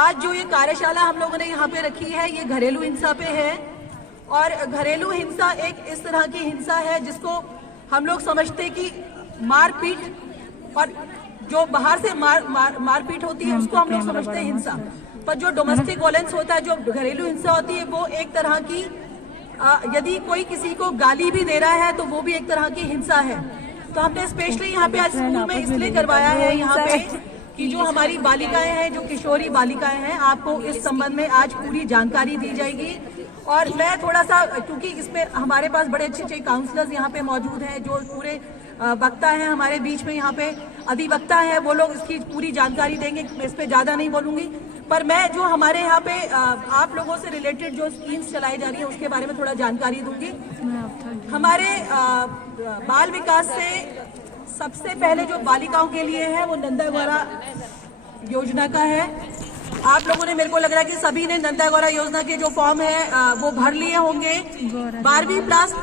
आज जो ये कार्यशाला हम लोगों ने यहाँ पे रखी है ये घरेलू हिंसा पे है। और घरेलू हिंसा एक इस तरह की हिंसा है जिसको हम लोग समझते कि मारपीट, और जो बाहर से मारपीट होती है उसको हम लोग समझते हैं हिंसा, पर जो डोमेस्टिक वायलेंस होता है, जो घरेलू हिंसा होती है, वो एक तरह की यदि कोई किसी को गाली भी दे रहा है तो वो भी एक तरह की हिंसा है। तो हमने स्पेशली यहाँ पे आज स्कूल में इसलिए करवाया है यहाँ पे कि जो हमारी बालिकाएं हैं, जो किशोरी बालिकाएं हैं, आपको इस संबंध में आज पूरी जानकारी दी जाएगी। और मैं थोड़ा सा, क्योंकि इसमें हमारे पास बड़े अच्छे अच्छे काउंसलर्स यहाँ पे मौजूद हैं, जो पूरे वक्ता हैं हमारे बीच में, यहाँ पे अधिवक्ता हैं, वो लोग इसकी पूरी जानकारी देंगे। मैं इस पे ज्यादा नहीं बोलूंगी, पर मैं जो हमारे यहाँ पे आप लोगों से रिलेटेड जो स्कीम्स चलाई जा रही है उसके बारे में थोड़ा जानकारी दूंगी। हमारे बाल विकास से सबसे पहले जो बालिकाओं के लिए है वो नंदा गौरा योजना का है। आप लोगों ने, मेरे को लग रहा है कि सभी ने नंदा गौरा योजना के जो फॉर्म है वो भर लिए होंगे। 12वीं क्लास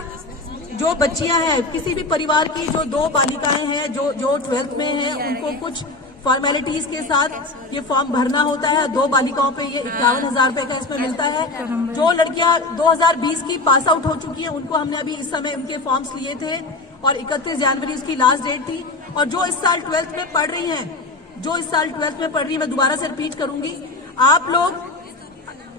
जो बच्चियां हैं, किसी भी परिवार की जो 2 बालिकाएं हैं जो 12th में हैं, उनको कुछ फॉर्मेलिटीज के साथ ये फॉर्म भरना होता है। 2 बालिकाओं पे ये 51,000 रुपए का इसमें मिलता है। जो लड़कियां 2020 की पास आउट हो चुकी हैं उनको हमने अभी इस समय उनके फॉर्म्स लिए थे और 31 जनवरी उसकी लास्ट डेट थी। और जो इस साल 12th में पढ़ रही हैं, मैं दोबारा से रिपीट करूंगी, आप लोग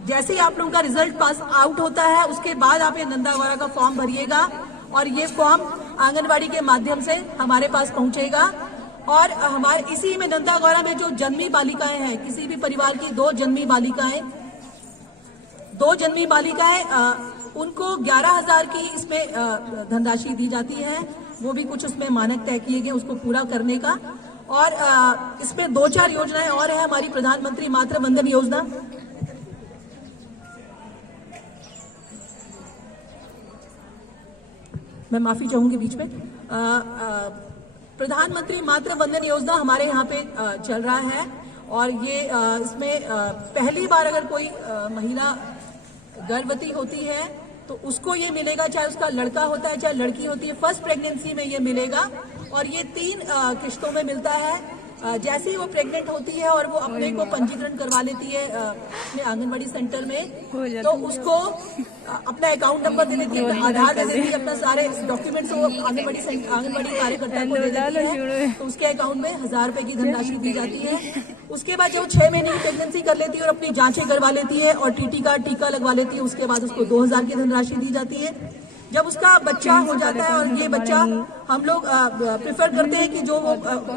जैसे ही आप लोगों का रिजल्ट पास आउट होता है उसके बाद आप ये नंदा गौरा का फॉर्म भरिएगा और ये फॉर्म आंगनबाड़ी के माध्यम से हमारे पास पहुंचेगा। और हमारे इसी में नंदा गौरा में जो जन्मी बालिकाएं हैं, किसी भी परिवार की 2 जन्मी बालिकाएं उनको 11,000 की इसमें धनराशि दी जाती है। वो भी कुछ उसमें मानक तय किए गए उसको पूरा करने का। और इसमें 2-4 योजनाएं और है। हमारी प्रधानमंत्री मातृ वंदन योजना, मैं माफी चाहूंगी बीच में, प्रधानमंत्री मातृ वंदन योजना हमारे यहाँ पे चल रहा है। और ये इसमें पहली बार अगर कोई महिला गर्भवती होती है तो उसको ये मिलेगा, चाहे उसका लड़का होता है चाहे लड़की होती है, फर्स्ट प्रेगनेंसी में ये मिलेगा। और ये 3 किश्तों में मिलता है। जैसे ही वो प्रेग्नेंट होती है और वो अपने को पंजीकरण करवा लेती है अपने आंगनबाड़ी सेंटर में, तो उसको अपना अकाउंट नंबर दे देती है, आधार दे देती है, अपना सारे डॉक्यूमेंट्स वो आंगनबाड़ी कार्यकर्ता को दे देती है, तो उसके अकाउंट में 1,000 रुपए की धनराशि दी जाती है। उसके बाद जब 6 महीने की प्रेगनेंसी कर लेती है और अपनी जांचें करवा लेती है और टीटी का टीका लगवा लेती है, उसके बाद उसको 2,000 की धनराशि दी जाती है। जब उसका बच्चा हो जाता है, और ये बच्चा हम लोग प्रेफर करते हैं कि जो वो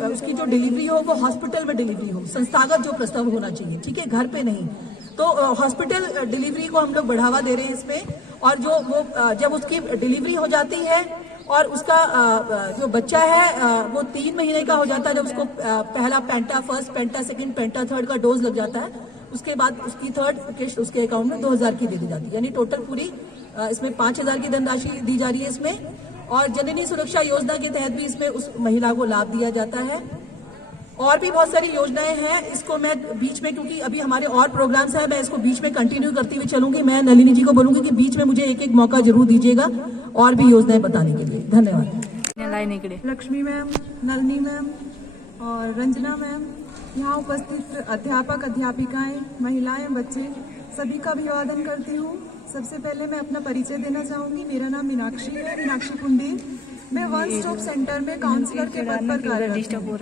उसकी जो डिलीवरी हो वो हॉस्पिटल में डिलीवरी हो, संस्थागत जो प्रसव होना चाहिए, ठीक है, घर पे नहीं। तो हॉस्पिटल डिलीवरी को हम लोग बढ़ावा दे रहे हैं इसमें। और जो वो जब उसकी डिलीवरी हो जाती है और उसका जो बच्चा है वो 3 महीने का हो जाता है, जब उसको पहला पेंटा फर्स्ट, पेंटा सेकंड, पेंटा थर्ड का डोज लग जाता है, उसके बाद उसकी 3rd किश्त उसके अकाउंट में 2,000 की दे दी जाती है। यानी टोटल पूरी इसमें 5,000 की धनराशि दी जा रही है इसमें। और जननी सुरक्षा योजना के तहत भी इसमें उस महिला को लाभ दिया जाता है। और भी बहुत सारी योजनाएं हैं, इसको मैं बीच में, क्योंकि अभी हमारे और प्रोग्राम्स हैं, मैं इसको बीच में कंटिन्यू करती हुई चलूंगी। मैं नलिनी जी को बोलूंगी कि बीच में मुझे एक मौका जरूर दीजिएगा और भी योजनाएं बताने के लिए। धन्यवाद। लक्ष्मी मैम, नलिनी मैम और रंजना मैम, यहाँ उपस्थित अध्यापक, अध्यापिकाएं, महिलाएं, बच्चे, सभी का अभिवादन करती हूँ। सबसे पहले मैं अपना परिचय देना चाहूंगी। मेरा नाम मीनाक्षी है, मीनाक्षी कुंडीर। मैं वन स्टॉप सेंटर में काउंसलर के पद पर कार्यरत हूँ।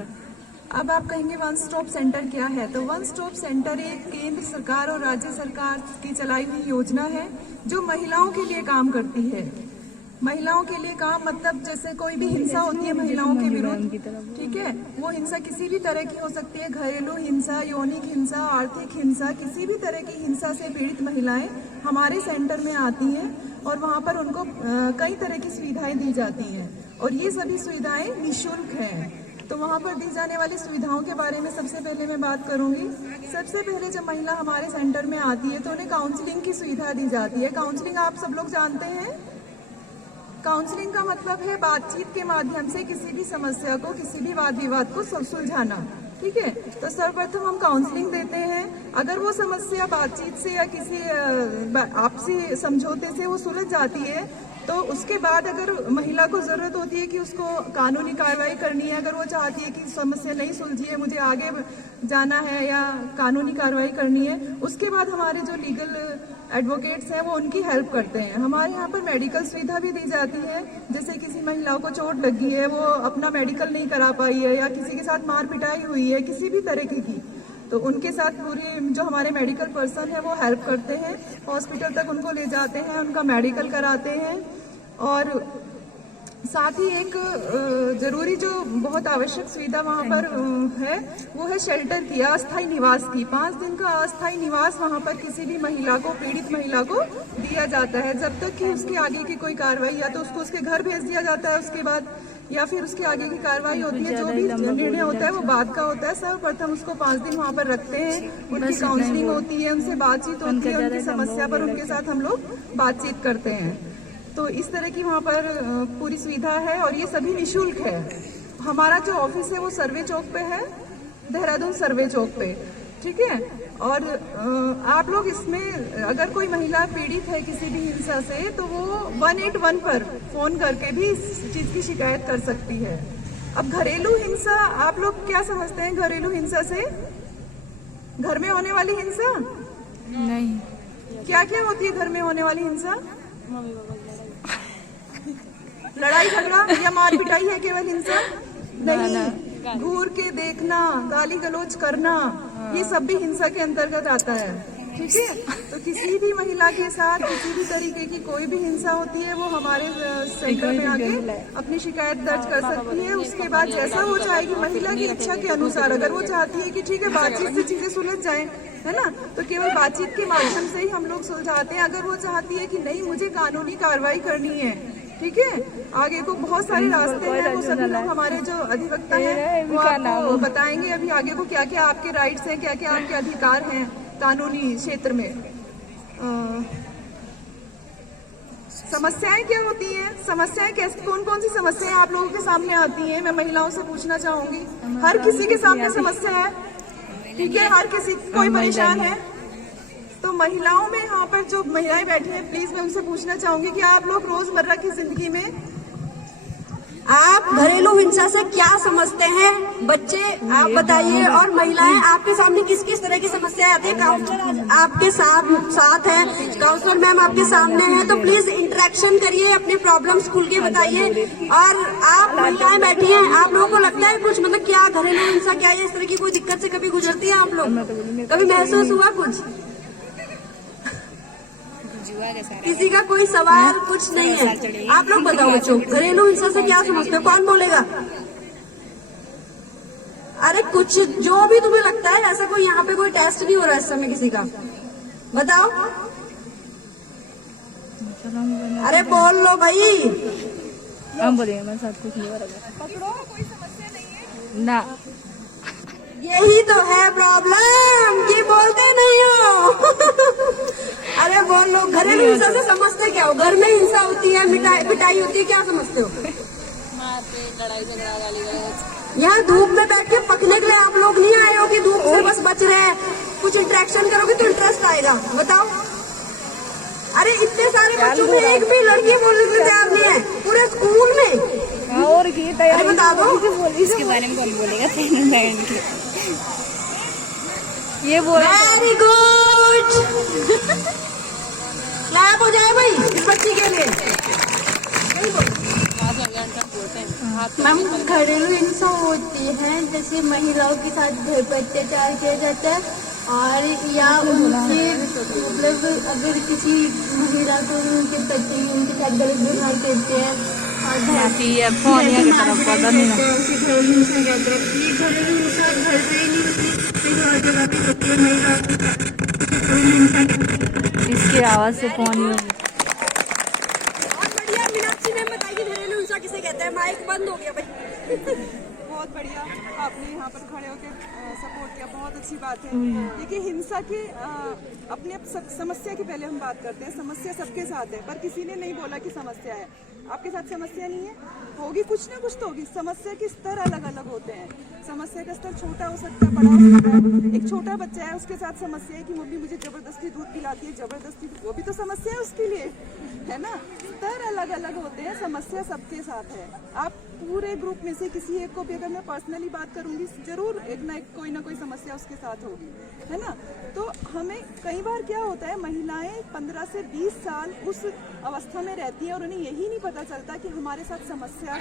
अब आप कहेंगे वन स्टॉप सेंटर क्या है? तो वन स्टॉप सेंटर एक केंद्र सरकार और राज्य सरकार की चलाई हुई योजना है जो महिलाओं के लिए काम करती है। महिलाओं के लिए काम मतलब जैसे कोई भी हिंसा होती है महिलाओं के विरुद्ध, ठीक है, वो हिंसा किसी भी तरह की हो सकती है, घरेलू हिंसा, यौनिक हिंसा, आर्थिक हिंसा, किसी भी तरह की हिंसा से पीड़ित महिलाएं हमारे सेंटर में आती हैं और वहाँ पर उनको कई तरह की सुविधाएं दी जाती हैं और ये सभी सुविधाएं निःशुल्क हैं। तो वहाँ पर दी जाने वाली सुविधाओं के बारे में सबसे पहले मैं बात करूंगी। सबसे पहले जब महिला हमारे सेंटर में आती है तो उन्हें काउंसलिंग की सुविधा दी जाती है। काउंसलिंग आप सब लोग जानते हैं। काउंसलिंग का मतलब है बातचीत के माध्यम से किसी भी समस्या को, किसी भी वाद विवाद को सुलझाना, ठीक है। तो सर्वप्रथम हम काउंसलिंग देते हैं। अगर वो समस्या बातचीत से या किसी आपसी समझौते से वो सुलझ जाती है तो उसके बाद अगर महिला को जरूरत होती है कि उसको कानूनी कार्रवाई करनी है, अगर वो चाहती है कि समस्या नहीं सुलझी है, मुझे आगे जाना है या कानूनी कार्रवाई करनी है, उसके बाद हमारे जो लीगल एडवोकेट्स हैं वो उनकी हेल्प करते हैं। हमारे यहाँ पर मेडिकल सुविधा भी दी जाती है, जैसे किसी महिलाओं को चोट लगी है, वो अपना मेडिकल नहीं करा पाई है या किसी के साथ मार पिटाई हुई है किसी भी तरीके की, तो उनके साथ पूरे जो हमारे मेडिकल पर्सन है वो हेल्प करते हैं, हॉस्पिटल तक उनको ले जाते हैं, उनका मेडिकल कराते हैं। और साथ ही एक जरूरी जो बहुत आवश्यक सुविधा वहाँ पर है वो है शेल्टर की, अस्थायी निवास की। 5 दिन का अस्थायी निवास वहाँ पर किसी भी महिला को, पीड़ित महिला को दिया जाता है, जब तक कि उसके आगे की कोई कार्रवाई, या तो उसको उसके घर भेज दिया जाता है उसके बाद, या फिर उसके आगे की कार्रवाई होती है। जो भी निर्णय होता है वो बाद का होता है। सर्वप्रथम उसको 5 दिन वहाँ पर रखते हैं, उनकी काउंसलिंग होती है, उनसे बातचीत होती है, उनकी समस्या पर उनके साथ हम लोग बातचीत करते हैं। तो इस तरह की वहाँ पर पूरी सुविधा है और ये सभी निःशुल्क है। हमारा जो ऑफिस है वो सर्वे चौक पे है, देहरादून सर्वे चौक पे, ठीक है। और आप लोग इसमें अगर कोई महिला पीड़ित है किसी भी हिंसा से तो वो 181 पर फोन करके भी इस चीज की शिकायत कर सकती है। अब घरेलू हिंसा, आप लोग क्या समझते हैं घरेलू हिंसा से? घर में होने वाली हिंसा? नहीं। क्या क्या होती है घर में होने वाली हिंसा? लड़ाई झगड़ा या मार पिटाई है केवल हिंसा? नहीं, घूर के देखना, गाली गलौज करना, ये सब भी हिंसा के अंतर्गत आता है, ठीक है। तो किसी भी महिला के साथ किसी भी तरीके की कोई भी हिंसा होती है वो हमारे सेंटर में आके अपनी शिकायत दर्ज कर सकती है। उसके बाद जैसा हो जाएगी महिला की इच्छा के अनुसार, अगर वो चाहती है कि ठीक है बातचीत से चीजें सुलझ जाएं, है ना, तो केवल बातचीत के माध्यम से ही हम लोग सुलझाते हैं। अगर वो चाहती है कि नहीं मुझे कानूनी कार्रवाई करनी है, ठीक है, आगे को बहुत सारे रास्ते हैं, वो सभी लोग हमारे जो अधिवक्ता हैं वो आपको बताएंगे अभी आगे को क्या क्या आपके राइट्स हैं, क्या क्या आपके अधिकार हैं कानूनी क्षेत्र में। समस्याएं क्या होती हैं? समस्याएं कैसे, कौन कौन सी समस्याएं आप लोगों के सामने आती हैं? मैं महिलाओं से पूछना चाहूंगी। हर किसी के सामने समस्या है, ठीक है, हर किसी, कोई परेशान है। तो महिलाओं में यहाँ पर जो महिलाएं बैठी हैं, प्लीज मैं उनसे पूछना चाहूंगी कि आप लोग रोजमर्रा की जिंदगी में आप घरेलू हिंसा से क्या समझते हैं? बच्चे आप बताइए, और महिलाएं आपके सामने किस किस तरह की समस्याएं आती है? काउंसलर आज आपके साथ है, काउंसलर मैम आपके सामने है, तो प्लीज इंटरेक्शन करिए, अपने प्रॉब्लम खुल के बताइए। और आप महिलाएं बैठी हैं, आप लोगों को लगता है कुछ, मतलब क्या घरेलू हिंसा क्या है, इस तरह की कोई दिक्कत से कभी गुजरती है आप लोग? कभी महसूस हुआ कुछ? किसी का कोई सवाल कुछ नहीं है। आप लोग बताओ बच्चों, घरेलू हिंसा से क्या समझते हो? कौन बोलेगा? अरे कुछ जो भी तुम्हें लगता है, ऐसा कोई यहाँ पे कोई टेस्ट नहीं हो रहा है इस समय किसी का, बताओ। अरे बोल लो भाई। हम बोलेंगे, मैं सब कुछ नहीं हो रहा। पकड़ो, कोई समस्या नहीं है ना, यही तो है प्रॉब्लम कि बोलते नहीं हो। अरे बोल लो, घरेलू हिंसा से समझते क्या हो? घर में हिंसा होती है, पिटाई होती है, क्या समझते हो? लड़ाई झगड़ा, गाली गलौज। यहाँ धूप में बैठ के पकने के लिए आप लोग नहीं आए हो कि धूप से बस बच रहे हैं? कुछ इंटरेक्शन करोगे तो इंटरेस्ट आएगा, बताओ। अरे इतने सारे बच्चों में एक भी लड़की बोलने को तैयार नहीं है पूरे स्कूल में। और की तैयारी बता दो, इसके बारे में कौन बोलेगा? ये बोल, वेरी गुड, क्लैप हो जाए भाई इस बच्ची के लिए। मैम, घरेलू हिंसा होती है जैसे महिलाओं के साथ घर पर अत्याचार किया जाता है, और या उनसे मतलब अगर किसी महिला को उनके पति उनके साथ गलत व्यवहार करते हैं और घरेलू हिंसा कहते हैं। ये घरेलू हिंसा घर पे ही नहीं होती, कहीं और जगह पे होती है। महिलाओं के साथ इसकी आवाज से फोन ही होगी। बहुत बढ़िया। मीनाक्षी मैम बताइए घरेलू हिंसा किसे कहते हैं? माइक बंद हो गया भाई। बहुत बढ़िया आपने यहाँ पर खड़े होकर सपोर्ट किया, बहुत अच्छी बात है। देखिए हिंसा की अपने समस्या की पहले हम बात करते हैं। समस्या सबके साथ है, पर किसी ने नहीं बोला कि समस्या है। आपके साथ समस्या नहीं है, होगी, कुछ ना कुछ तो होगी। समस्या के स्तर अलग अलग होते हैं। समस्या का स्तर छोटा हो सकता है, बड़ा हो सकता है। एक छोटा बच्चा है, उसके साथ समस्या है कि मम्मी मुझे जबरदस्ती दूध पिलाती है, जबरदस्ती, वो भी तो समस्या है उसके लिए, है ना। स्तर अलग अलग होते हैं, समस्या सबके साथ है। आप पूरे ग्रुप में से किसी एक को भी अगर मैं पर्सनली बात करूंगी, जरूर एक ना कोई समस्या उसके साथ होगी, है ना। तो हमें कई बार क्या होता है, महिलाएं 15 से 20 साल उस अवस्था में रहती हैं और उन्हें यही नहीं पता चलता कि हमारे साथ समस्या है।